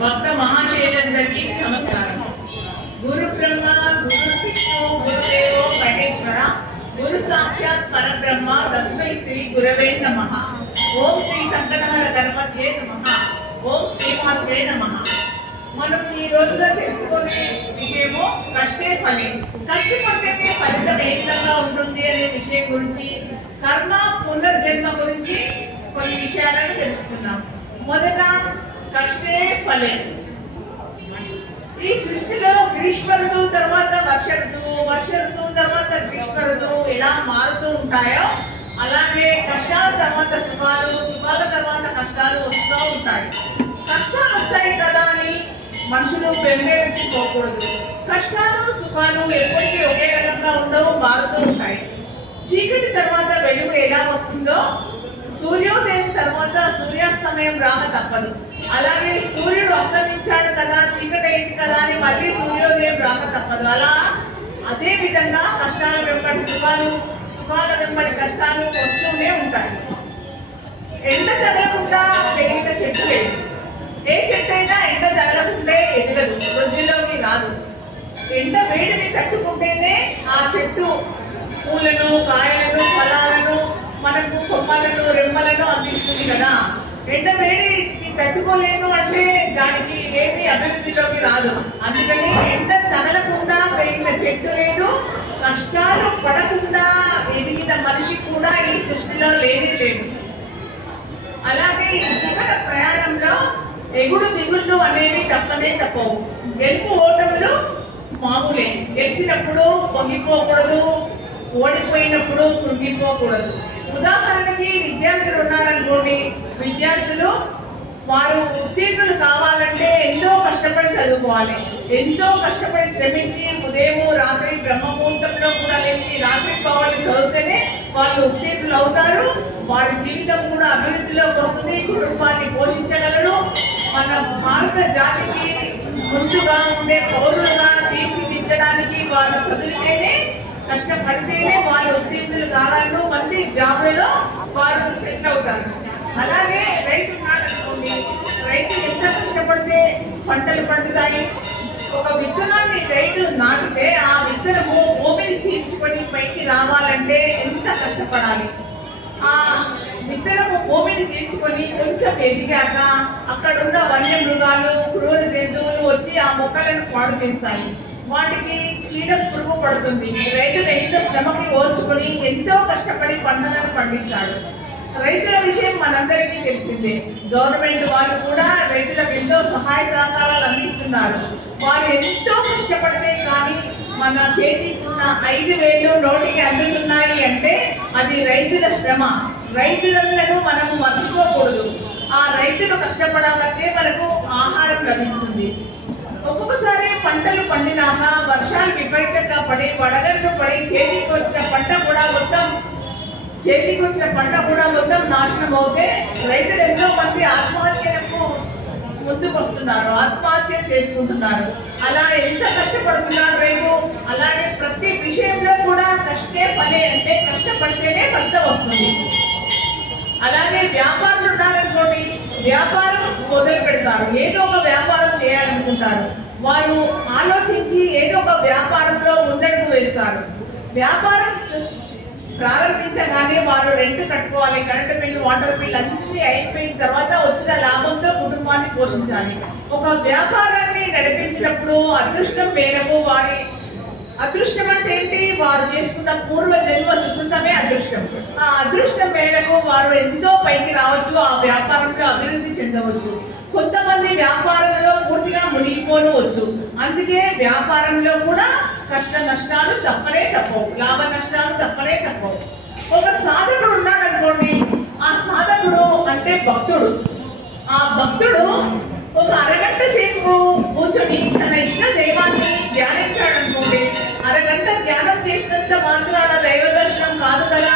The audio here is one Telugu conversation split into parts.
భక్త మహాశైలందరికీ నమస్కారం. గురు బ్రహ్మ గురు విష్ణు గురుదేవో మహేశ్వర గురు సాక్షాత్ పరబ్రహ్మ తస్మై శ్రీ గురవే నమ. ఓం శ్రీ సంకటహర గణపతే నమ. ఓం శ్రీమాత్రే నమ. మనం ఈ రోజులో తెలుసుకునే విషయము కష్టే ఫలి. కష్టపడితే ఫలితం ఏ విధంగా ఉంటుంది అనే విషయం గురించి కర్మ పునర్జన్మ గురించి కొన్ని విషయాలను తెలుసుకుందాం. మొదట కష్టే ఫలే. ఈ సృష్టిలో గ్రీష్మ ఋతువు తర్వాత వర్ష ఋతువు వర్ష ఋతువు తర్వాత గ్రీష్మ ఋతువు ఎలా మారుతూ ఉంటాయో అలాగే కష్టాల తర్వాత సుఖాలు సుఖాల తర్వాత కష్టాలు వస్తూ ఉంటాయి. కష్టాలు వచ్చాయి కదా అని మనుషులు బెంబేలెత్తిపోకూడదు కష్టాలు సుఖాలు ఎప్పటికీ ఒకే రకంగా ఉండవు మారుతూ ఉంటాయి. చీకటి తర్వాత వెలుగు ఎలా వస్తుందో? సూర్యోదయం తర్వాత సూర్యాస్తమయం రాక తప్పదు అలాగే సూర్యుడు అస్తమించాడు కదా చీకటి అయింది కదా అని మళ్ళీ సూర్యోదయం రాక తప్పదు. అలా అదే విధంగా కష్టాల వెంబడి శుభాలు శుభాల వెంబడి కష్టాలు వస్తూనే ఉంటాయి. ఎండ తగలకుండా పెరిగిన చెట్టు లేదు. ఏ చెట్టు అయినా ఎండ తగలకుంటే ఎదగదు వృద్ధిలోకి రాదు. ఎండ వేడిని తట్టుకుంటేనే ఆ చెట్టు పూలను కాయలను ఫలాలను మనకు కొమ్మలను రెమ్మలను అందిస్తుంది కదా. ఎండ వేడి తట్టుకోలేను అంటే దానికి ఏమి అభివృద్ధిలోకి రాదు. అందుకని ఎండ తగలకుండా పెరిగిన చెట్టు లేదు కష్టాలు పడకుండా ఎదిగిన మనిషి కూడా ఈ సృష్టిలో లేని లేదు. అలాగే ఈ జీవన ప్రయాణంలో ఎగుడు దిగుళ్ళు అనేవి తప్పనే తప్పవు. గెలుపు ఓటములు మామూలే. గెలిచినప్పుడు పొంగిపోకూడదు ఓడిపోయినప్పుడు కృంగిపోకూడదు. ఉదాహరణకి విద్యార్థులు ఉన్నారనుకోండి విద్యార్థులు వారు ఉత్తీర్ణులు కావాలంటే ఎంతో కష్టపడి చదువుకోవాలి. ఎంతో కష్టపడి శ్రమించి ఉదయం రాత్రి బ్రహ్మముహూర్తంలో కూడా లేచి రాత్రి పవాలి చదివితేనే వాళ్ళు ఉత్తీర్ణులు అవుతారు. వారి జీవితం కూడా అభివృద్ధిలోకి వస్తుంది. కుటుంబాన్ని పోషించగలరు. మన భారత జాతికి ముందుగా ఉండే పౌరులుగా తీర్చిదిద్దడానికి వారు చదివితేనే కష్టపడితేనే వాళ్ళు ఉత్తీర్ణులు కాగలరు. మంచి జాబులలో వారు సెట్ అవుతారు. అలాగే పంటలు పండుతాయి. ఒక విత్తనాన్ని రైతు నాటితే ఆ విత్తనము భూమిని చీల్చుకొని పైకి రావాలంటే ఎంత కష్టపడాలి? ఆ విత్తనము భూమిని చీల్చుకొని కొంచెం ఎదిగాక అక్కడ ఉన్న వన్య మృగాలు క్రూర జంతువులు వచ్చి ఆ మొక్కలను పాడు చేస్తాయి. వాటికి చీడ పురుగు పడుతుంది. రైతులు ఎంతో శ్రమకి ఓర్చుకొని ఎంతో కష్టపడి పంటలను పండిస్తాడు రైతుల విషయం మనందరికీ వచ్చింది గవర్నమెంట్ వాళ్ళు కూడా రైతులకు ఎంతో సహాయ సహకారాలు అందిస్తున్నారు. వారు ఎంతో కష్టపడితే కానీ మన చేతికి ఉన్న ఐదు వేలు నోటికి అందుతున్నాయి అంటే అది రైతుల శ్రమ. రైతులను మనము మర్చిపోకూడదు. ఆ రైతులు కష్టపడాలంటే మనకు ఆహారం లభిస్తుంది. ఒక్కొక్కసారి పంటలు పండినాక వర్షాలు విపరీతంగా పడి వడగళ్ళు పడి చేతికి వచ్చిన పంట కూడా మొత్తం చేతికి వచ్చిన పంట కూడా మొత్తం నాశనం అవుతే రైతులు ఎంతో మంది ఆత్మహత్యలకు ముందుకు వస్తున్నారు ఆత్మహత్య చేసుకుంటున్నారు. అలా ఎంత కష్టపడుతున్నారు రైతు అలానే ప్రతి విషయంలో కూడా కష్టే ఫలే అంటే కష్టపడితేనే ఫలితం వస్తుంది. అలాగే వ్యాపారులు ఉన్నారనుకోండి వ్యాపారం మొదలు పెడతారు. ఏదో ఒక వ్యాపారం చేయాలనుకుంటారు. వారు ఆలోచించి ఏదో ఒక వ్యాపారంలో ముందడుగు వేస్తారు. వ్యాపారం ప్రారంభించగానే వారు రెంట్ కట్టుకోవాలి కరెంటు బిల్లు వాటర్ బిల్ అన్ని అయిపోయిన తర్వాత వచ్చిన లాభంతో కుటుంబాన్ని పోషించాలి. ఒక వ్యాపారాన్ని నడిపించినప్పుడు అదృష్టం మేరకు వారి అదృష్టం అంటే ఏంటి? వారు చేసుకున్న పూర్వ జన్మ సుకృతమే అదృష్టం. ఆ అదృష్టం మేరకు వారు ఎంతో పైకి రావచ్చు. ఆ వ్యాపారంలో అభివృద్ధి చెందవచ్చు. కొంతమంది వ్యాపారంలో పూర్తిగా మునిగిపోనవచ్చు అందుకే వ్యాపారంలో కూడా కష్ట నష్టాలు తప్పనే తప్పవు. లాభ నష్టాలు తప్పనే తప్పవు. ఒక సాధకుడు ఉన్నాడనుకోండి ఆ సాధకుడు అంటే భక్తుడు. ఆ భక్తుడు ఒక అరగంట సేపు కూర్చొని తన ఇష్ట దైవాన్ని ధ్యానించాడు అనుకోండి అరగంట ధ్యానం చేసినంత మాత్రాన దైవ దర్శనం కాదు కదా.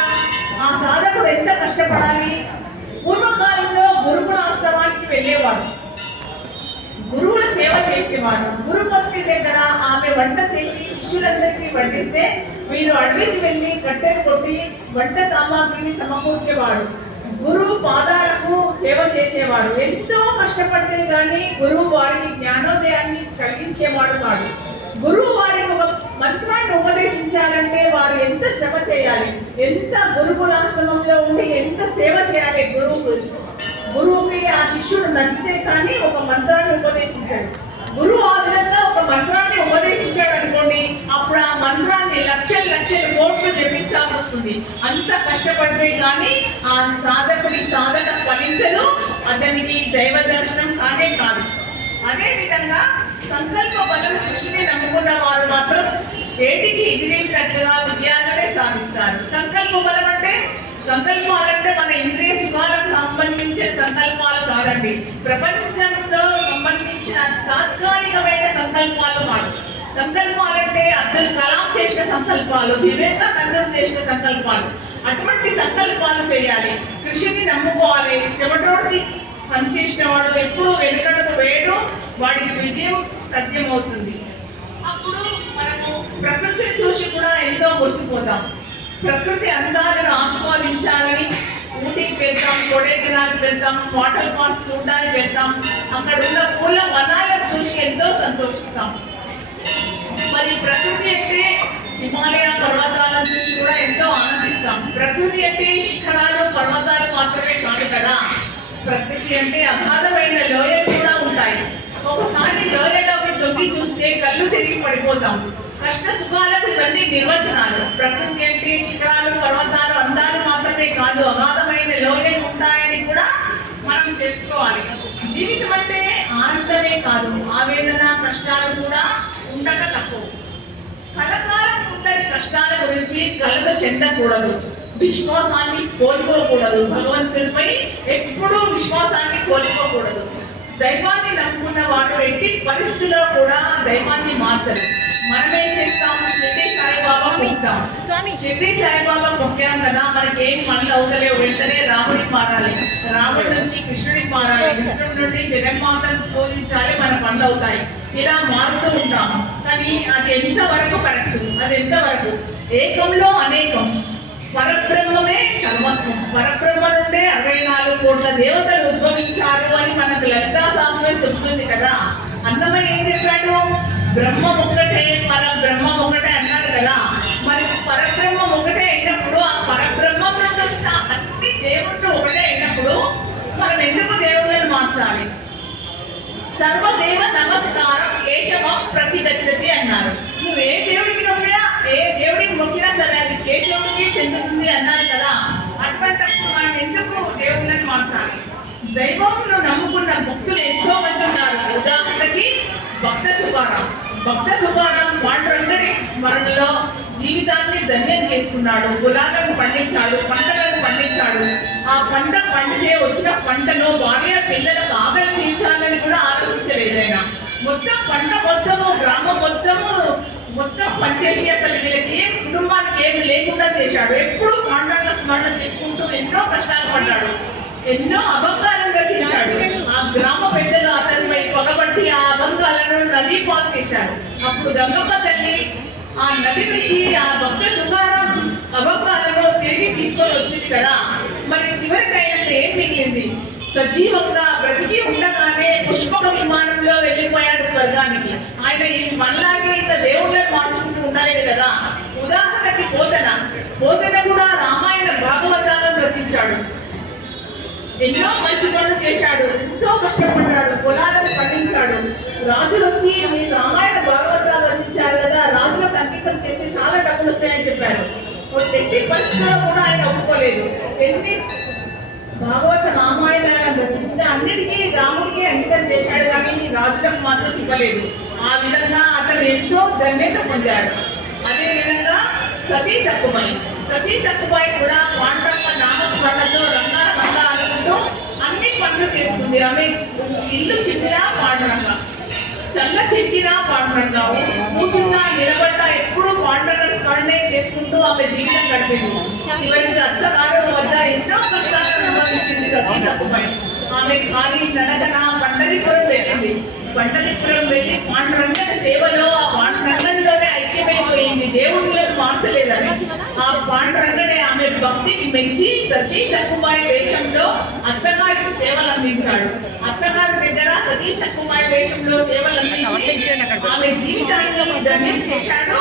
ఆ సాధకుడు ఎంత కష్టపడాలి? పూర్వకాలంలో గురుకులాశ్రమానికి వెళ్ళేవాడు. గురువుల సేవ చేసేవాడు. గురుపత్ని దగ్గర ఆమె వంట చేసి శిష్యులందరికీ వడ్డిస్తే మీరు అడవికి వెళ్ళి కట్టెలు కొట్టి వంట సామాగ్రిని సమకూర్చేవాడు. గురువు పాదాలకు సేవ చేసేవాడు. ఎంతో కష్టపడితే కానీ గురువు వారికి జ్ఞానోదయాన్ని కలిగించేవాడు వాడు గురువు వారి ఒక మంత్రాన్ని ఉపదేశించాలంటే వారు ఎంత శ్రమ చేయాలి? ఎంత గురుకులాశ్రమంలో ఉండి ఎంత సేవ చేయాలి గురువుకు? గురువుకి ఆ శిష్యుడు నచ్చితే కానీ ఒక మంత్రాన్ని ఉపదేశించాడు. గురువు ఆ విధంగా మంత్రాన్ని ఉపదేశించాడు అనుకోండి అప్పుడు ఆ మంత్రాన్ని లక్షల లక్షల కోట్లు జపించాల్సి వస్తుంది. అంత కష్టపడితే కానీ ఆ సాధకుడి సాధన ఫలించదు అతనికి దైవ దర్శనం కానే కాదు. అదే విధంగా సంకల్ప బలం కృషిని నమ్ముకున్న వారు మాత్రం ఏటికి ఎదిరేటట్టుగా విజయాలనే సాధిస్తారు. సంకల్ప బలం అంటే సంకల్పాలంటే మన ఇంద్రియ సుఖాలకు సంబంధించిన సంకల్పాలు కాదండి. ప్రపంచంలో సంబంధించిన తాత్కాలికమైన సంకల్పాలు కాదు సంకల్పాలంటే అబ్దుల్ కలాం చేసిన సంకల్పాలు వివేకానందం చేసిన సంకల్పాలు. అటువంటి సంకల్పాలు చేయాలి. కృషిని నమ్ముకోవాలి. చెమటోడి పనిచేసిన వాడు ఎప్పుడు వెనుకటకు వేయడం. వాడికి విజయం తథ్యమవుతుంది అప్పుడు మనము ప్రకృతిని చూసి కూడా ఎంతో మురిసిపోతాం. ప్రకృతి అందాలను ఆస్వాదించాలని ఊటీకి వెళ్తాం కొడైకెనాల్కి వెళ్తాం వాటర్ ఫాల్స్ చూడడానికి వెళ్తాం. అక్కడ ఉన్న పూల వనాలను చూసి ఎంతో సంతోషిస్తాం. మరి ప్రకృతి అంటే హిమాలయ పర్వతాలను చూసి కూడా ఎంతో ఆనందిస్తాం. ప్రకృతి అంటే శిఖరాలు పర్వతాలు మాత్రమే కాదు కదా. ప్రకృతి అంటే అగాధమైన లోయలు కూడా ఉంటాయి. ఒకసారి లోయలోకి తొంగి చూస్తే కళ్ళు తిరిగి పడిపోతాం. కష్ట సుఖాలకు ఇవన్నీ నిర్వచనాలు. ప్రకృతి అంటే శిఖరాలు పర్వతాలు అందాలు మాత్రమే కాదు అగాధమైన లోయలు ఉంటాయని కూడా మనం తెలుసుకోవాలి. జీవితం అంటే ఆనందమే కాదు ఆవేదన కష్టాలు కూడా ఉండక తక్కువ కలకాలం ఉండని కష్టాల గురించి కలత చెందకూడదు. విశ్వాసాన్ని కోల్పోకూడదు. భగవంతుడిపై ఎప్పుడూ విశ్వాసాన్ని కోల్పోకూడదు. దైవాన్ని నమ్ముకున్న వారు ఎట్టి పరిస్థితుల్లో కూడా దైవాన్ని మార్చరు మనమే చేస్తాం షిర్డీ సాయిబాబా మొక్కుతాం స్వామి. షిర్డీ సాయిబాబా ముఖ్యం కదా మనకి ఏం పనులు అవుతలేవు. వెంటనే రాముడికి మారాలి. రాముడి నుంచి కృష్ణుడికి మారాలి. కృష్ణుడి నుండి జగన్మాతను పూజించాలి. మన పనులు అవుతాయి. ఇలా మారుతూ ఉంటాం కానీ అది ఎంతవరకు కరెక్ట్? అది ఎంతవరకు? ఏకంలో అనేకం. పరబ్రహ్మమే సర్వస్వం. పరబ్రహ్మ నుండే అరవై నాలుగు కోట్ల దేవతలు ఉద్భవించారు అని మనకు లలితా శాస్త్రం చెబుతుంది కదా. అన్నమయ్య ఏం చెప్పాడు? బ్రహ్మం ఒకటే పర బ్రహ్మం ఒకటే అన్నారు కదా. మరి పరబ్రహ్మం ఒకటే అయినప్పుడు ఆ పరబ్రహ్మం నుండి వచ్చిన అన్ని దేవుళ్ళు ఒకటే అయినప్పుడు మనం ఎందుకు దేవుళ్ళని మార్చాలి? సర్వదేవ నమస్కారం కేశవం ప్రతిగచ్చతి అన్నారు. నువ్వు ఏ దేవుడికి నొక్కినా ఏ దేవుడికి మొక్కినా సరే అది కేశవుడికి చెందుతుంది అన్నారు కదా. అటువంటి మనం ఎందుకు దేవుళ్ళని మార్చాలి? దైవం నమ్ముకున్న భక్తులు ఎంతో మంది ఉన్నారు ఉదాహరణకి భక్త తుకారం భక్త తుకారం పాండురంగడి స్మరణలో జీవితాన్ని ధన్యం చేసుకున్నాడు. గులాలను పండించాడు పంటలను పండించాడు. ఆ పంట పండితే వచ్చిన పంటను భార్య పిల్లలకు ఆకలి తీర్చాలని కూడా ఆలోచించలేదు ఆయన. మొత్తం పంట మొత్తము గ్రామం మొత్తము మొత్తం పనిచేసి అసలు వీళ్ళకి ఏం కుటుంబానికి ఏమి లేకుండా చేశాడు. ఎప్పుడు పాండవ స్మరణ చేసుకుంటూ ఎన్నో కష్టాలు పడ్డాడు. ఎన్నో అభంగాలను చేశాడు ఆ గ్రామ చేశాడు అప్పుడు గంగమ్మ తల్లి ఆ నది నుంచి ఆ భక్త తుకారం అభంగాలను తిరిగి తీసుకొని వచ్చింది కదా. మరి చివరికి ఆయనకు ఏం మిగిలింది? సజీవంగా బ్రతికి ఉండగానే పుష్పక విమానంలో వెళ్ళిపోయాడు స్వర్గానికి. ఆయన ఈ మనలాగే ఇంత దేవుళ్ళని మార్చుకుంటూ ఉండలేదు కదా. ఉదాహరణకి పోతన. పోతన కూడా రామాయణ భాగవతాలను రచించాడు. ఎన్నో మంచి పనులు చేశాడు ఎంతో కష్టపడ్డాడు పొలాలను పండించాడు. రాజులు వచ్చి మీ రామాయణ భాగవతాలు రచించారు కదా రాజులకు అంకితం చేస్తే చాలా డబ్బులు వస్తాయని చెప్పారు. ఎట్టి పరిస్థితుల్లో కూడా ఆయన ఒప్పుకోలేదు. ఎన్ని భాగవత రామాయణాలను రచించిన అన్నిటికీ రాముడికి అంకితం చేశాడు కానీ రాజులకు మాత్రం ఇవ్వలేదు. ఆ విధంగా అతను ఎంతో ధన్యత పొందాడు. అదేవిధంగా సతీ సక్కుబాయి సతీ సక్కుబాయి కూడా పాండవ నామస్మరణతో రంగా రంగా అనుకుంటూ అన్ని పనులు రమేష్ ఇల్లు చిన్నగా పాండురంగా. చల్ల చెక్కినా పాండురంగా. కూర్చున్నా నిలబడ్డా ఎప్పుడూ పాండురంగ స్మరణే చేసుకుంటూ ఆమె జీవితం గడిపింది. చివరికి అత్తగారు వద్ద ఎంతో కష్టాలను అనుభవించింది సతీ ఆమె ఖాళీ నడకన పండరిపురం వెళ్ళింది. పండరిపురం వెళ్ళి పాండురంగ సేవలో ఆ పాండురంగంలోనే ఐక్యమైపోయింది దేవుళ్ళకు మార్చలేదని ఆ పాండరంగడే ఆమె భక్తికి మెచ్చి సతీ సక్కుబాయి వేషంలో అత్తగారికి సేవలు అందించాడు. అత్తగారి దగ్గర సతీ సక్కుబాయి వేషంలో సేవలు అందించి ఆమె జీవితాన్ని ధన్యం చేశాడు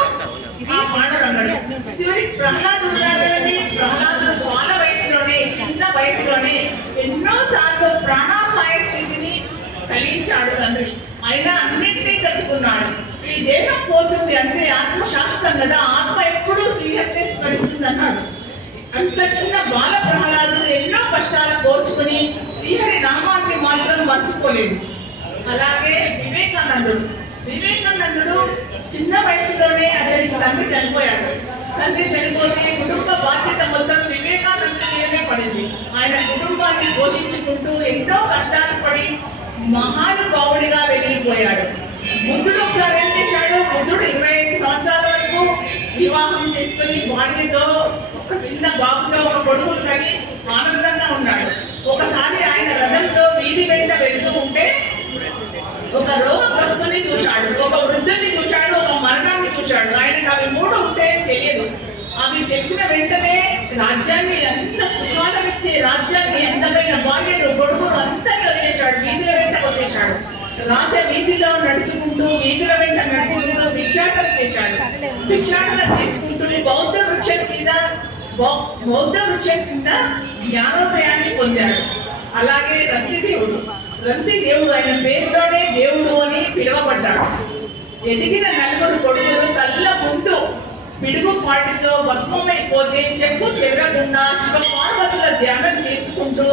ఇది పాండురంగడు. చివరి ప్రహ్లాదుడు ఉన్నాడు ప్రహ్లాదుడు బాల వయసులోనే చిన్న వయసులోనే ఎన్నో సార్లు ప్రాణాపాయ స్థితిని కలిగించాడు తండ్రి. అయినా అన్నింటినీ తట్టుకున్నాడు. దేహం పోతుంది అంటే ఆత్మ శాశ్వతం కదా. ఆత్మ ఎప్పుడూ శ్రీహరిని స్మరిస్తుంది అన్నాడు అంత చిన్న బాల ప్రహ్లాదుడు ఎన్నో కష్టాలు కోర్చుకుని శ్రీహరి నామాన్ని మాత్రం మర్చిపోలేదు. అలాగే వివేకానందుడు. వివేకానందుడు చిన్న వయసులోనే అతని తండ్రి చనిపోయాడు. తండ్రి చనిపోతే కుటుంబ బాధ్యత మొత్తం వివేకానందుడి పడింది. ఆయన కుటుంబాన్ని పోషించుకుంటూ ఎన్నో కష్టాలు పడి మహానుభావుడిగా వెళ్ళిపోయాడు ముందులో ఒకసారి ఇరవై ఐదు సంవత్సరాల వరకు వివాహం చేసుకుని భార్యతో ఒక చిన్న బాబుతో ఒక కొడుకు కానీ ఆనందంగా ఉన్నాడు. ఒకసారి ఆయన రథంతో వీధి వెంట వెళ్తూ ఉంటే ఒక రోగగ్రస్తుని చూశాడు. ఒక వృద్ధుని చూశాడు. ఒక మరణాన్ని చూశాడు. ఆయనకు అవి మూడు ఉంటే తెలియదు. అవి తెలిసిన వెంటనే రాజ్యాన్ని అంత సుఖాలనిచ్చే రాజ్యాన్ని అందమైన భార్యను కొడుకును అంతా వదిలేశాడు. వీధిలో వెంట వచ్చేశాడు రాజ వీధిలో నడుచుకుంటూ వీధుల వెంట నడుచుకుంటూ భిక్షాటన చేశాడు. భిక్షాటన చేసుకుంటూ బౌద్ధ వృక్షం కింద బౌద్ధ వృక్షం కింద జ్ఞానోదయాన్ని పొందాడు. అలాగే రతి దేవుడు రతి దేవుడు ఆయన పేరులోనే దేవుడు అని పిలువబడ్డాడు. ఎదిగిన నలుగురు కొడుకులు కళ్ళ ముందు పిడుగు పాటితో భస్మమైపోతే చెప్పు చెరగకుండా శివ పార్వతుల ధ్యానం చేసుకుంటూ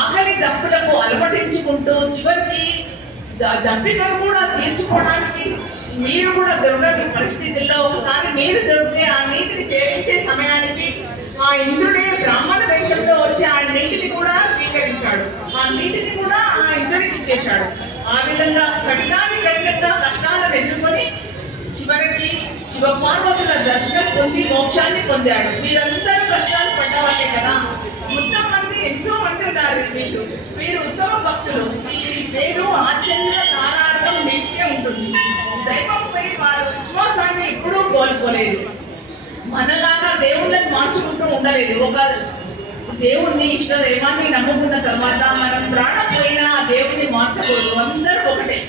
ఆకలి దప్పులకు అలవటించుకుంటూ చివరికి దప్పికను కూడా తీర్చుకోవడానికి మీరు కూడా దొరకని పరిస్థితుల్లో ఒకసారి నీరు దొరికితే ఆ నీటిని సేవించే సమయానికి ఆ ఇంద్రుడే బ్రాహ్మణ వేషంలో వచ్చి ఆ నీటిని కూడా స్వీకరించాడు. ఆ నీటిని కూడా ఆ ఇంద్రుడికి ఇచ్చేశాడు. ఆ విధంగా కష్టాన్ని కఠినంగా కష్టాలను ఎదుర్కొని చివరికి శివ పార్వతుల దర్శనం పొంది మోక్షాన్ని పొందాడు. మీరందరూ కష్టాలు పడ్డవాళ్ళే కదా మొత్తం మంది ఎంతో ఉంటారు వీళ్ళు. వీరు ఉత్తమ భక్తులు. వీరి పేరు ఆచరణ తారార్థం నిలిచే ఉంటుంది. దైవంపై వారు విశ్వాసాన్ని ఎప్పుడూ కోల్పోలేదు. మనలాగా దేవుళ్ళని మార్చుకుంటూ ఉండలేదు. ఒక దేవుణ్ణి ఇష్ట దైవాన్ని నమ్ముకున్న తర్వాత మనం ప్రాణం పోయినా దేవుణ్ణి మార్చకూడదు అందరూ ఒకటే.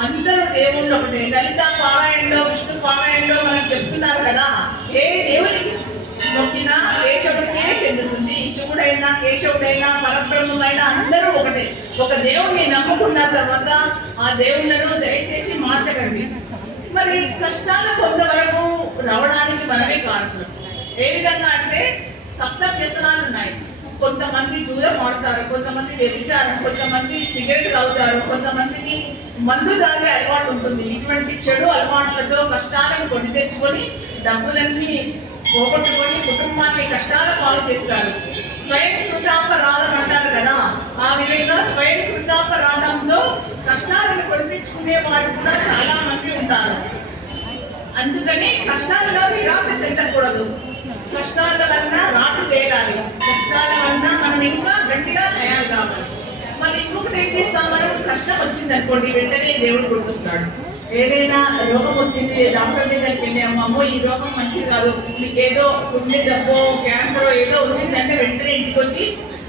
అందరూ దేవుళ్ళు ఒకటే. లలిత పారాయణలో విష్ణు పారాయణలో మనం చెప్తున్నారు కదా ఏ దేవుడికి నొక్కినా ఏ అయినా కేశవుడైనా పరబ్రహ్మమైనా అందరూ ఒకటే. ఒక దేవుణ్ణి నమ్ముకున్న తర్వాత ఆ దేవుళ్ళను దయచేసి మార్చకండి. మరి కష్టాలు కొంతవరకు రావడానికి మనమే కారణం. ఏ విధంగా అంటే సప్త వ్యసనాలు ఉన్నాయి. కొంతమంది దూరం ఆడతారు కొంతమంది వ్యభిచారం కొంతమంది సిగరెట్ తాగుతారు కొంతమందికి మందు తాగే అలవాటు ఉంటుంది. ఇటువంటి చెడు అలవాట్లతో కష్టాలను కొని తెచ్చుకొని డబ్బులన్నీ పోగొట్టుకొని కుటుంబాన్ని కష్టాల పాలు చేస్తారు. స్వయం కృతాపరాధం అంటారు కదా. ఆ విధంగా స్వయం కృతాపరాధంతో కష్టాలను కొని తెచ్చుకునే వారు కూడా చాలా మంది ఉంటారు. అందుకని కష్టాలలో నిరాశ చెందకూడదు. కష్టాల వలన రాటు తేలాలి కష్టాల వలన మనం ఇంకా గట్టిగా తయారు కావాలి. మళ్ళీ ఇంకొకటి ఏం చేస్తాం? మనం కష్టం వచ్చింది అనుకోండి వెంటనే దేవుడు గుర్తొస్తాడు. ఏదైనా రోగం వచ్చింది డాక్టర్ దగ్గరికి వెళ్ళాము అమ్మో ఈ రోగం మంచిది కాదు. మీకు ఏదో గుండె జబ్బో క్యాన్సర్ ఏదో వచ్చిందంటే వెంటనే ఇంటికి వచ్చి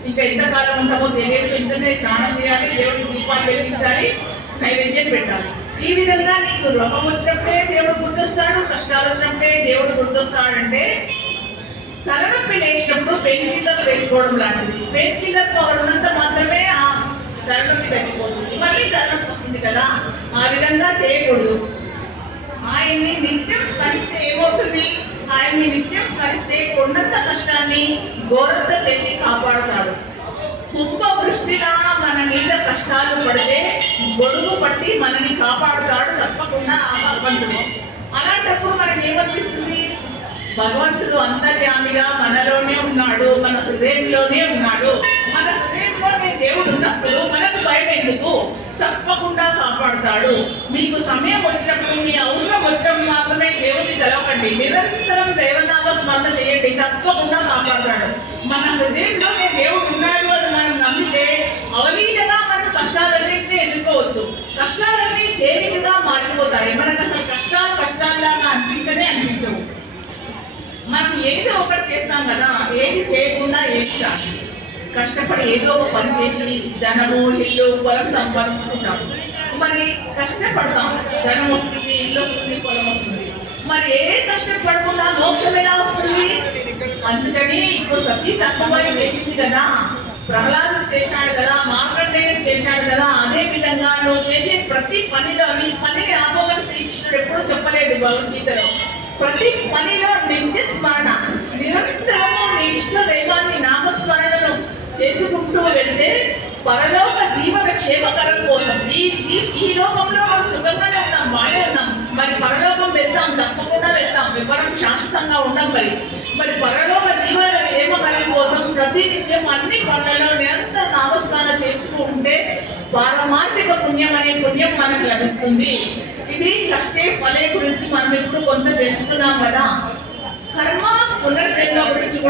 ఇంకా ఎంతకాలం ఉంటామో తెలియదు. ఇంటనే స్నానం చేయాలి దేవుడికి దీపాలు వెలిగించాలి నైవేద్యం పెట్టాలి. ఈ విధంగా నీకు రోగం వచ్చినప్పుడే దేవుడు గుర్తొస్తాడు కష్టాలు వచ్చినప్పుడే దేవుడు గుర్తొస్తాడంటే తలనొప్పి లేచినప్పుడు పెయిన్ కిల్లర్ వేసుకోవడం లాంటిది. పెయిన్ కిల్లర్ కావాలన్నా తలనొప్పి తగ్గిపోతుంది మళ్ళీ తలనొప్పి వస్తుంది కదా? ఆ విధంగా చేయకూడదు. ఆయన్ని నిత్యం స్మరిస్తే ఏమవుతుంది? ఆయన్ని నిత్యం స్మరిస్తే కొండంత కష్టాన్ని ఘోరంత చేసి కాపాడుతాడు. కుంభ వృష్టిలా మన మీద కష్టాలు పడితే గొడుగు పట్టి మనని కాపాడుతాడు తప్పకుండా ఆ భగవంతుడు. అలాంటప్పుడు మనకి ఏమనిపిస్తుంది భగవంతుడు అంతర్యామిగా మనలోనే ఉన్నాడు మన హృదయంలోనే ఉన్నాడు. మన హృదయంలోనే దేవుడు ఉన్నప్పుడు మనకు భయం ఎందుకు? తప్పకుండా కాపాడుతాడు. మీకు సమయం వచ్చినప్పుడు మీ అవసరం వచ్చినప్పుడు మాత్రమే దేవుడిని తెలవకండి నిరంతరం దేవనామ స్మరణ చేయండి. తప్పకుండా కాపాడుతాడు. మన హృదయంలోనే దేవుడు ఉన్నాడు అని మనం నమ్మితే అవలీలగా మన కష్టాలన్నింటినీ ఎదుర్కోవచ్చు. కష్టాలన్నీ తేలికగా మారిపోతాయి? మన అసలు కష్టాలు కష్టాల్లాగా అనిపించనే అనిపించవు మనం ఏదో ఒకటి చేస్తాం కదా ఏది చేయకుండా ఏది కష్టపడి ఏదో ఒక పని చేసి ధనము ఇల్లు పొలం సంపాదించుకుంటాం. మరి కష్టపడతాం. ధనం వస్తుంది ఇల్లు వస్తుంది పొలం వస్తుంది. మరి ఏ కష్టపడకుండా మోక్షం ఎలా వస్తుంది? అందుకని ఇప్పుడు సతీ సత్వమని చేసింది కదా. ప్రహ్లాదుడు చేశాడు కదా మార్కండేయుడు చేశాడు కదా. అదే విధంగా నువ్వు చేసే ప్రతి పనిలో నీ పనిని ఆపమని శ్రీకృష్ణుడు ఎప్పుడూ చెప్పలేదు భగవద్గీతలో. ప్రతి పనిలో నిత్య స్మరణ నిరంతరము నీ ఇష్ట దైవాన్ని నామస్మరణను చేసుకుంటూ వెళ్తే పరలోక జీవన క్షేమకరం కోసం ఈ జీ ఈ లోకంలో మనం సుఖంగానే ఉన్నాం బాగానే ఉన్నాం మరి పరలోకం వెళ్తాం తప్పకుండా వెళ్తాం వివరం శాశ్వతంగా ఉన్నాం మరి. మరి పరలోక జీవన క్షేమకరం కోసం ప్రతినిత్యం అన్ని పనులలో నిరంతర నామస్మరణ చేసుకుంటే పారమార్థిక పుణ్యం అనే పుణ్యం మనకు లభిస్తుంది. ఇది కష్టే ఫలే గురించి మనం ఇప్పుడు కొంత తెలుసుకున్నాం కదా. కర్మ పునర్జన్మ గురించి కూడా